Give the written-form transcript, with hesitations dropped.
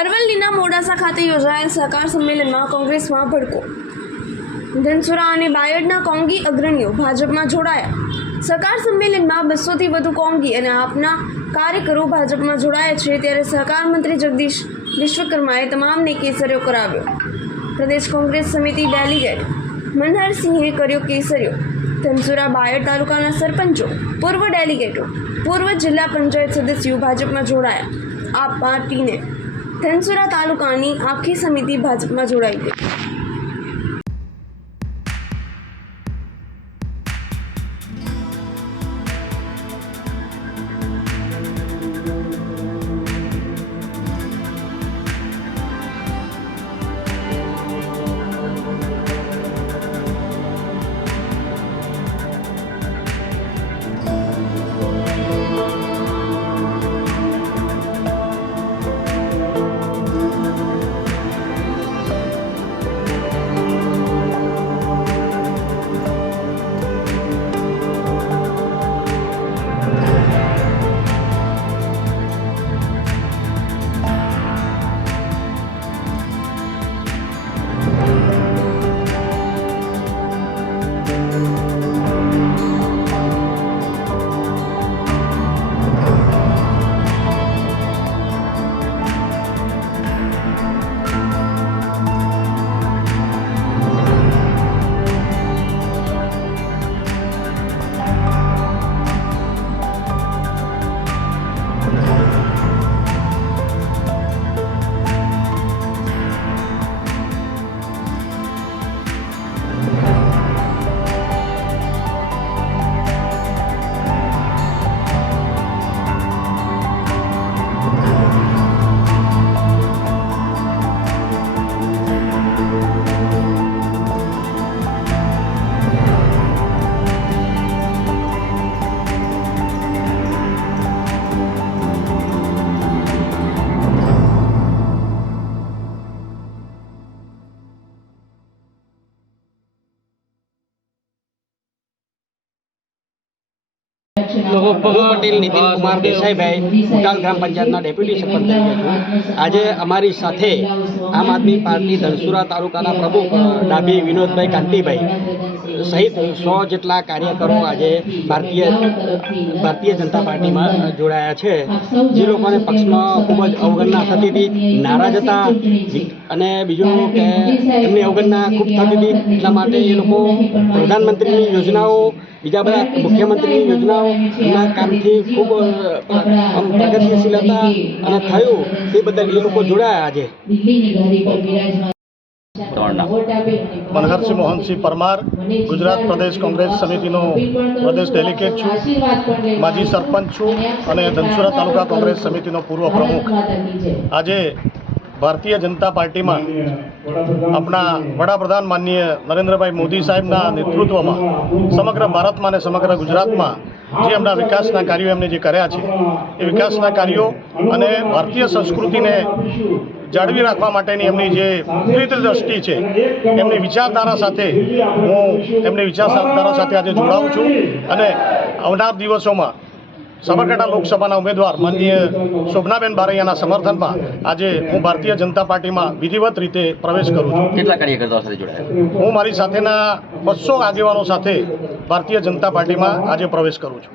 અરવલ્લીના મોડાસા ખાતે યોજાયેલ સહકાર સંમેલનમાં કોંગ્રેસમાં ભડકો। ધનસુરા અને બાયડના કોંગી અગ્રણીઓ ભાજપમાં જોડાયા। સહકાર સંમેલનમાં 200થી વધુ કોંગી અને આપના કાર્યકરો ભાજપમાં જોડાયા છે, ત્યારે સહકાર મંત્રી જગદીશ વિશ્વકર્માએ તમામને કેસરિયો કરાવ્યો। પ્રદેશ કોંગ્રેસ સમિતિ ડેલિગેટ મનહરસિંહે કર્યો કેસરિયો। ધનસુરા બાયડ તાલુકાના સરપંચો, પૂર્વ ડેલિગેટો, પૂર્વ જિલ્લા પંચાયત સદસ્યો ભાજપમાં જોડાયા। આ પાર્ટીને ધનસુરા તાલુકાની આખી સમિતિ ભાજપમાં જોડાઈ ગઈ। પટેલ નીતિન કુમાર દેસાઈભાઈ ઉટાલ ગ્રામ પંચાયતના ડેપ્યુટી સરપંચ તરીકે છું। આજે અમારી સાથે આમ આદમી પાર્ટી ધનસુરા તાલુકાના પ્રમુખ ડાભી વિનોદભાઈ કાંતિભાઈ સહિત 100 જેટલા કાર્યકરો આજે ભારતીય જનતા પાર્ટીમાં જોડાયા છે। જે લોકોને પક્ષમાં ખૂબ જ અવગણના થતી હતી, નારાજ હતા, અને બીજું કે એમની અવગણના ખૂબ થતી હતી, એટલા માટે એ લોકો પ્રધાનમંત્રીની યોજનાઓ, બીજા બધા મુખ્યમંત્રીની યોજનાઓના કામથી ખૂબ પ્રગતિશીલ હતા અને થયું તે બદલ એ લોકો જોડાયા આજે। મનહરસિંહ મોહનસિંહ પરમાર, ગુજરાત પ્રદેશ કોંગ્રેસ સમિતિનો પ્રદેશ ડેલિગેટ છું, માજી સરપંચ છું અને ધનસુરા તાલુકા કોંગ્રેસ સમિતિનો પૂર્વ પ્રમુખ। આજે ભારતીય જનતા પાર્ટીમાં આપણા વડાપ્રધાન માનનીય નરેન્દ્રભાઈ મોદી સાહેબના નેતૃત્વમાં સમગ્ર ભારતમાં અને સમગ્ર ગુજરાતમાં જે એમના વિકાસના કાર્યો એમને જે કર્યા છે એ વિકાસના કાર્યો અને ભારતીય સંસ્કૃતિને જાળવી રાખવા માટેની એમની જે વિવિધ દ્રષ્ટિ છે, એમની વિચારધારા સાથે હું એમની વિચારધારા સાથે આજે જોડાઉં છું અને આવનાર દિવસોમાં સાબરકાંઠા લોકસભાના ઉમેદવાર માનનીય શોભનાબેન બારૈયાના સમર્થનમાં આજે હું ભારતીય જનતા પાર્ટીમાં વિધિવત રીતે પ્રવેશ કરું છું। કેટલા કાર્યકર્તાઓ સાથે જોડાયા? હું મારી સાથેના 200 આગેવાનો સાથે ભારતીય જનતા પાર્ટીમાં આજે પ્રવેશ કરું છું।